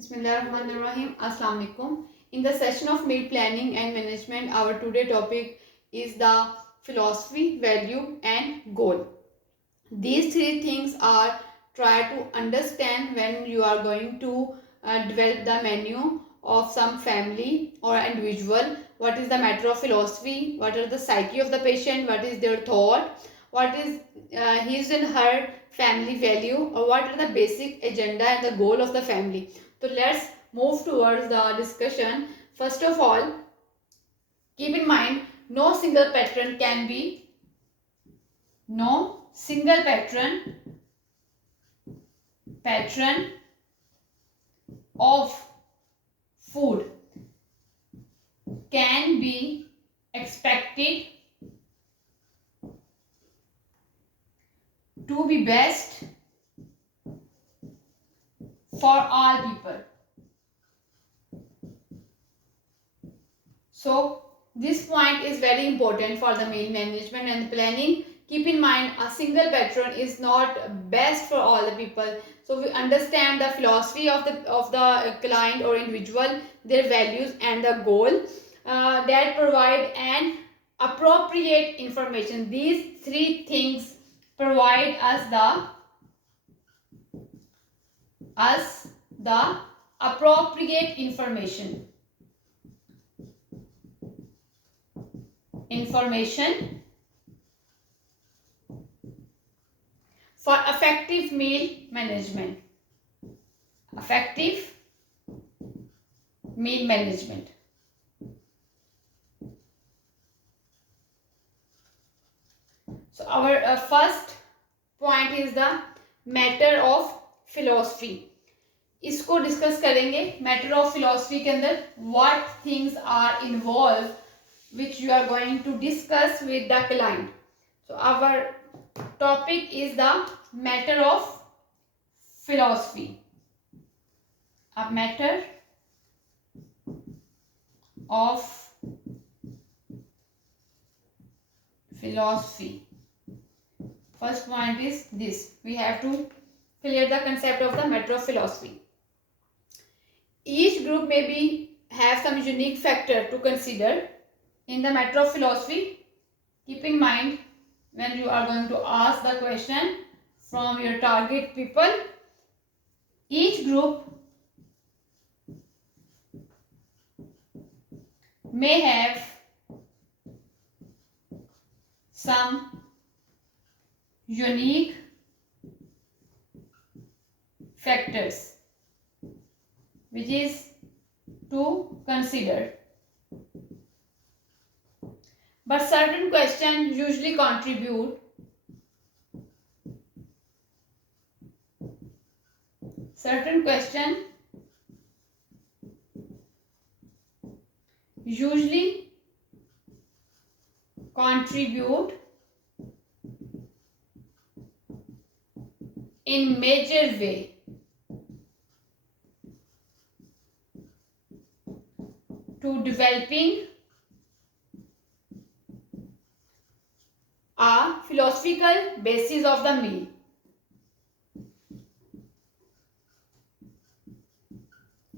Bismillahirrahmanirrahim. Assalamu alaikum. In the session of meal planning and management, our today topic is the philosophy, value, and goal. These three things are try to understand when you are going to develop the menu of some family or individual. What is the matter of philosophy? What are the psyche of the patient? What is their thought? What is his and her family value, or what are the basic agenda and the goal of the family? So let's move towards the discussion. First of all, keep in mind no single patron can be no single patron of food can be expected to be best for all people. So this point is very important for the meal management and planning. Keep in mind a single patron is not best for all the people. So we understand the philosophy of the client or individual, their values and the goal that provide an appropriate information. These three things provide us the appropriate information for effective meal management. Effective meal management. So our first point is the matter of philosophy. इसको discuss करेंगे. Matter of philosophy के अंदर what things are involve which you are going to discuss with the client. So our topic is the matter of philosophy. A matter of philosophy. First point is this. We have to clear the concept of the matter of philosophy. Each group may have some unique factor to consider in the matter of philosophy. Keep in mind when you are going to ask the question from your target people, each group may have some unique factors which is to consider. But certain questions usually contribute in major way to developing a philosophical basis of the meal.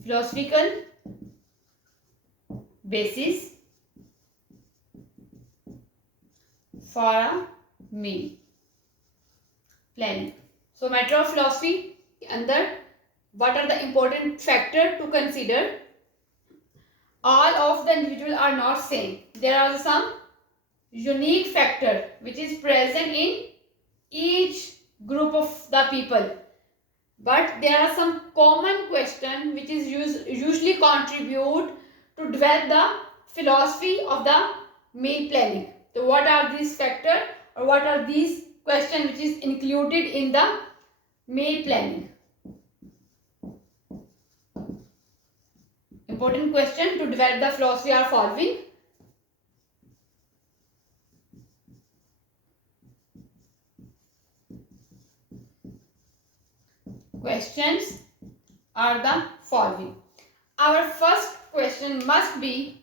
Philosophical basis for a meal planning. So matter of philosophy के अंदर what are the important factor to consider? All of the individuals are not same. There are some unique factor which is present in each group of the people, but there are some common question which is usually contribute to develop the philosophy of the meal planning. So what are these factor or what are these question which is included in the meal planning? Important question to develop the philosophy are following. Questions are the following. Our first question must be,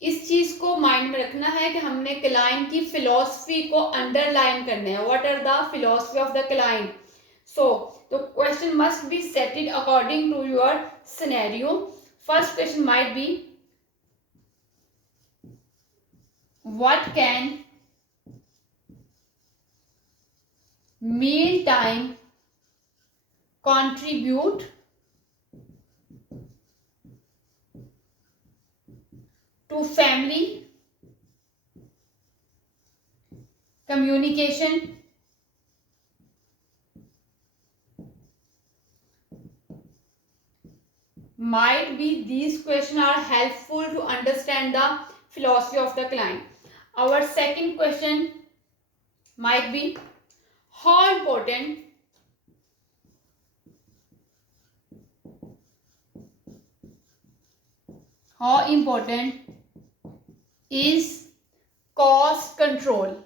इस चीज को mind में रखना है कि हमने client की philosophy को अंडरलाइन करना है. What are the philosophy of the client. So the question must be set it according to your scenario. First question might be, what can meal time contribute to family communication? Might be these questions are helpful to understand the philosophy of the client. Our second question might be, how important how important is cost control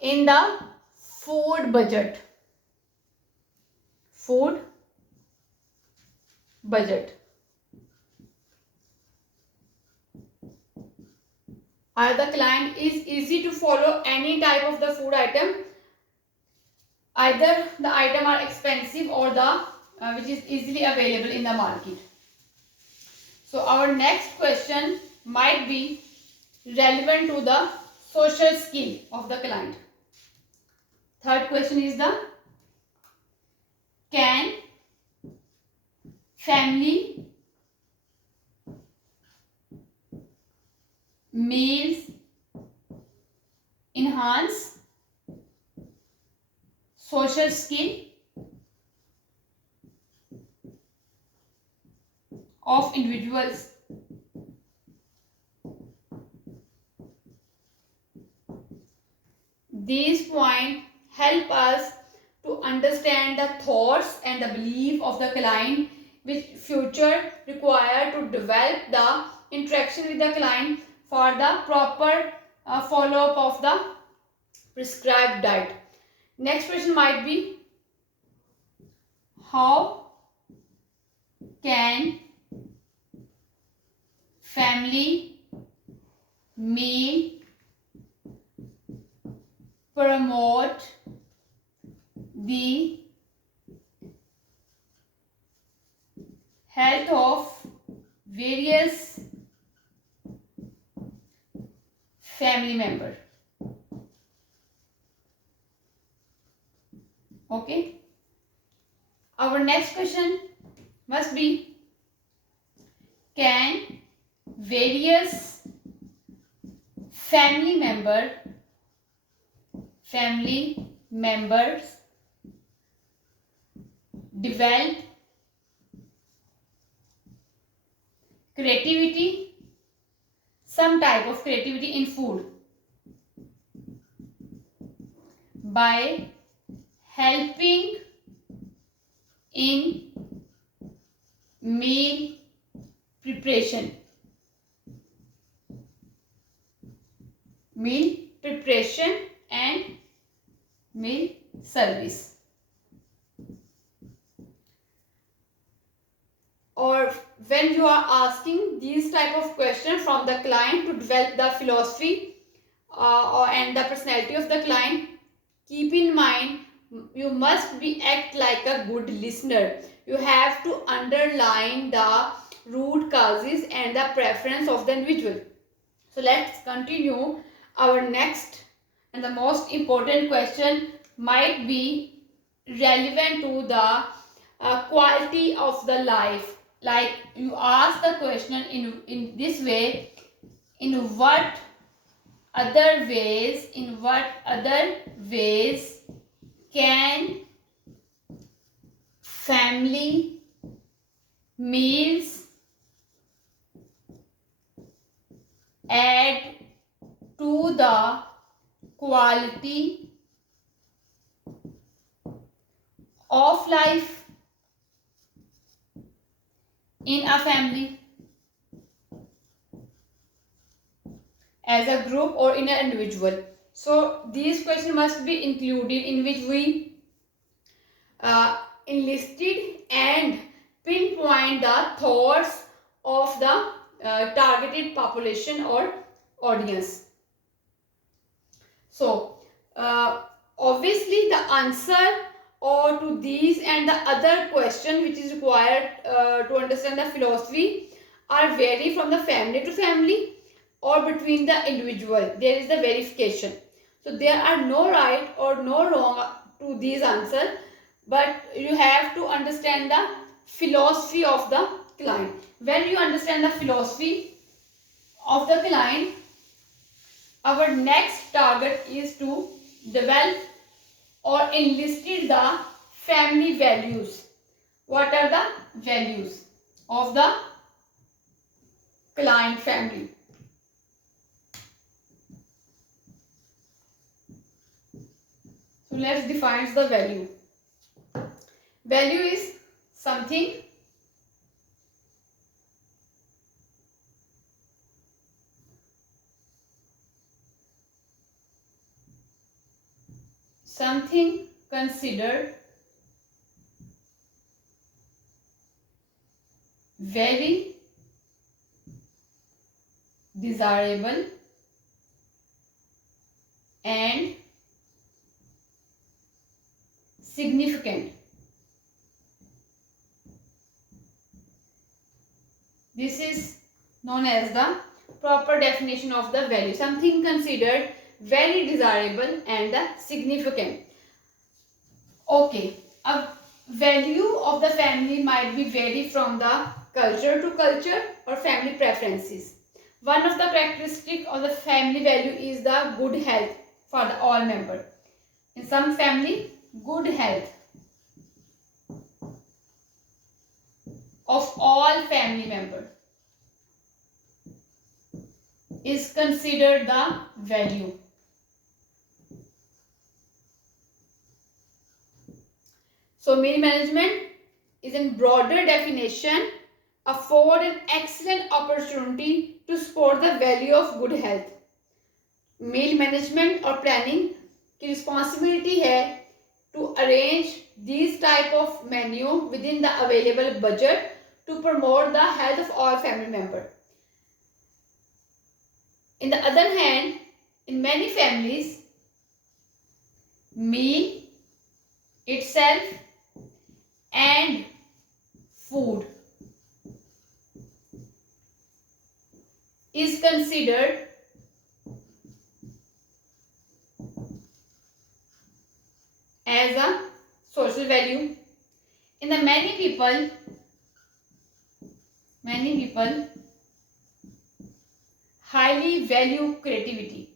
in the food budget. The client is easy to follow any type of the food item, either the item are expensive or the which is easily available in the market. So our next question might be relevant to the social skill of the client. Third question is the, can family meals enhance social skill of individuals? These points help us to understand the thoughts and the belief of the client, which future require to develop the interaction with the client for the proper follow-up of the prescribed diet. Next question might be, how can family meal promote the health of various family members? Okay. Our next question must be, can various family members develop creativity, some type of creativity in food by helping in meal preparation and meal service? Or when you are asking these type of questions from the client to develop the philosophy and the personality of the client, keep in mind you must be act like a good listener. You have to underline the root causes and the preference of the individual. So let's continue. Our next and the most important question might be relevant to the quality of the life. Like you ask the question in this way, in what other ways can family meals add to the quality of life in a family, as a group or in an individual? So these questions must be included, in which we enlisted and pinpoint the thoughts of the targeted population or audience. So obviously the answer or to these and the other question which is required to understand the philosophy are vary from the family to family or between the individual. There is the verification. So there are no right or no wrong to these answers, but you have to understand the philosophy of the client. When you understand the philosophy of the client, our next target is to develop or enlisted the family values. What are the values of the client family? So let's define the value. Value is something considered very desirable and significant. This is known as the proper definition of the value. Something considered very desirable and significant. Okay, a value of the family might be vary from the culture to culture or family preferences. One of the characteristics of the family value is the good health for the all members. In some family, good health of all family members is considered the value. So meal management is in broader definition afford an excellent opportunity to support the value of good health. Meal management और planning की responsibility है to arrange these type of menu within the available budget to promote the health of all family members. In the other hand, in many families, meal itself and food is considered as a social value. In the many people highly value creativity.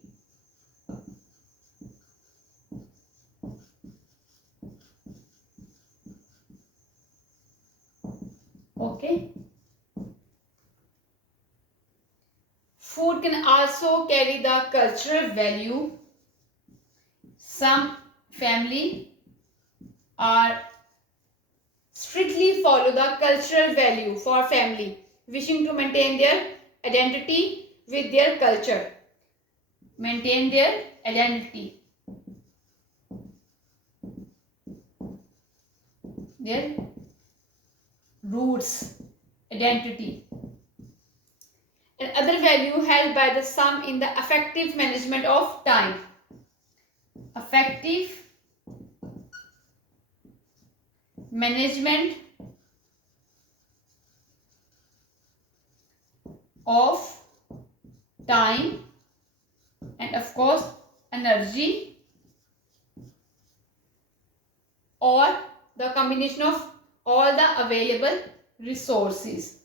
Okay. Food can also carry the cultural value. Some family are strictly follow the cultural value for family, wishing to maintain their identity with their culture. Maintain their identity. Their roots, identity. And other value held by the some in the effective management of time. Effective management of time and of course energy or the combination of all the available resources.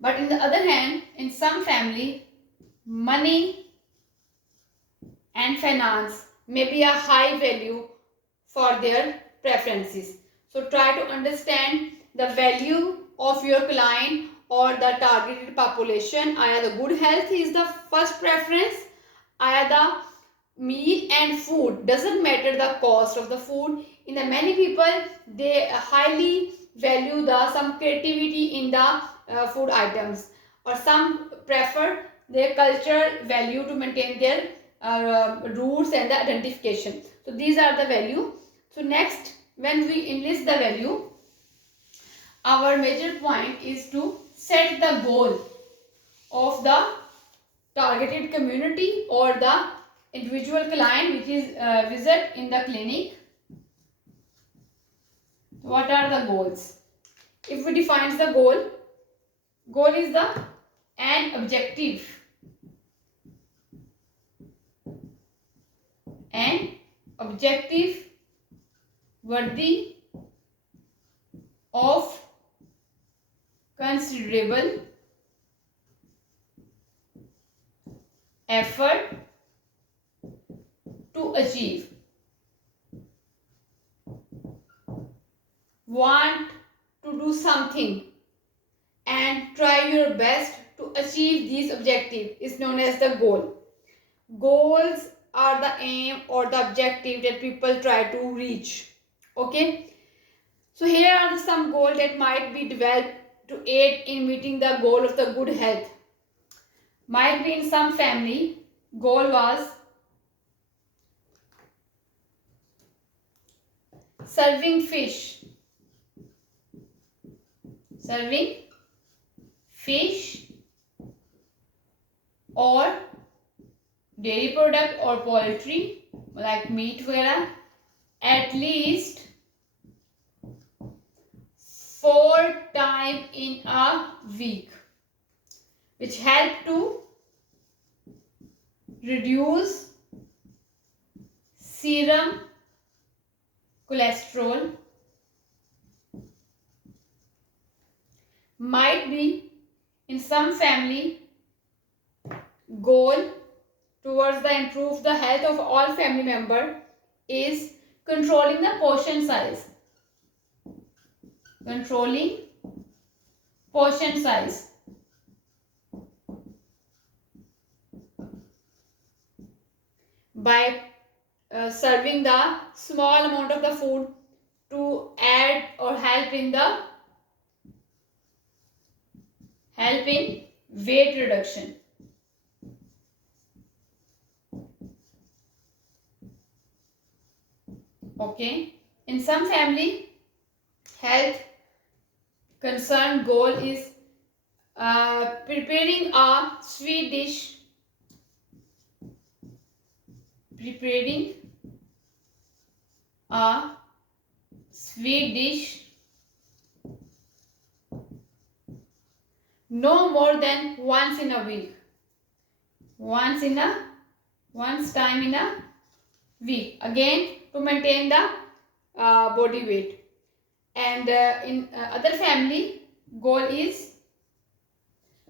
But in the other hand, in some family, money and finance may be a high value for their preferences. So try to understand the value of your client or the targeted population. Either the good health is the first preference, either meal and food, doesn't matter the cost of the food. In the many people, they highly value the some creativity in the food items, or some prefer their cultural value to maintain their roots and the identification. So these are the value. So next, when we enlist the value, our major point is to set the goal of the targeted community or the individual client which is visit in the clinic. What are the goals? If we define the goal is the an objective, an objective worthy of considerable effort to achieve. Want to do something and try your best to achieve these objectives is known as the goal. Goals are the aim or the objective that people try to reach. Okay. So here are some goals that might be developed to aid in meeting the goal of the good health. Might be in some family, goal was serving fish or dairy product or poultry like meat वगैरह at least 4 times in a week, which help to reduce serum cholesterol. Might be in some family goal towards the improve the health of all family member is controlling the portion size. Controlling portion size. By serving the small amount of the food to add or help in weight reduction. Okay. In some family, health concern goal is preparing a sweet dish. Preparing a sweet dish no more than once in a week. Once time in a week. Again, to maintain the body weight. And in other family, goal is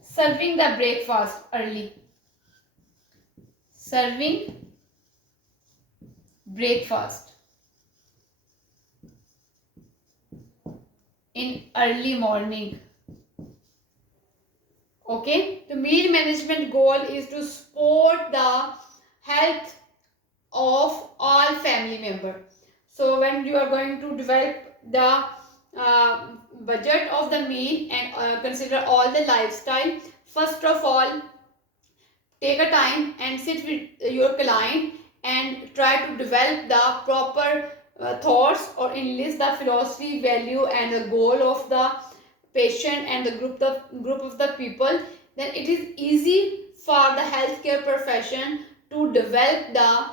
serving the breakfast early. Serving breakfast in early morning. Okay, the meal management goal is to support the health of all family members. So when you are going to develop the budget of the meal and consider all the lifestyle, first of all take a time and sit with your client and try to develop the proper thoughts or enlist the philosophy, value and the goal of the patient and the group of the people. Then it is easy for the healthcare profession to develop the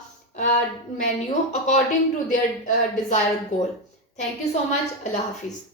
menu according to their desired goal. Thank you so much. Allah Hafiz.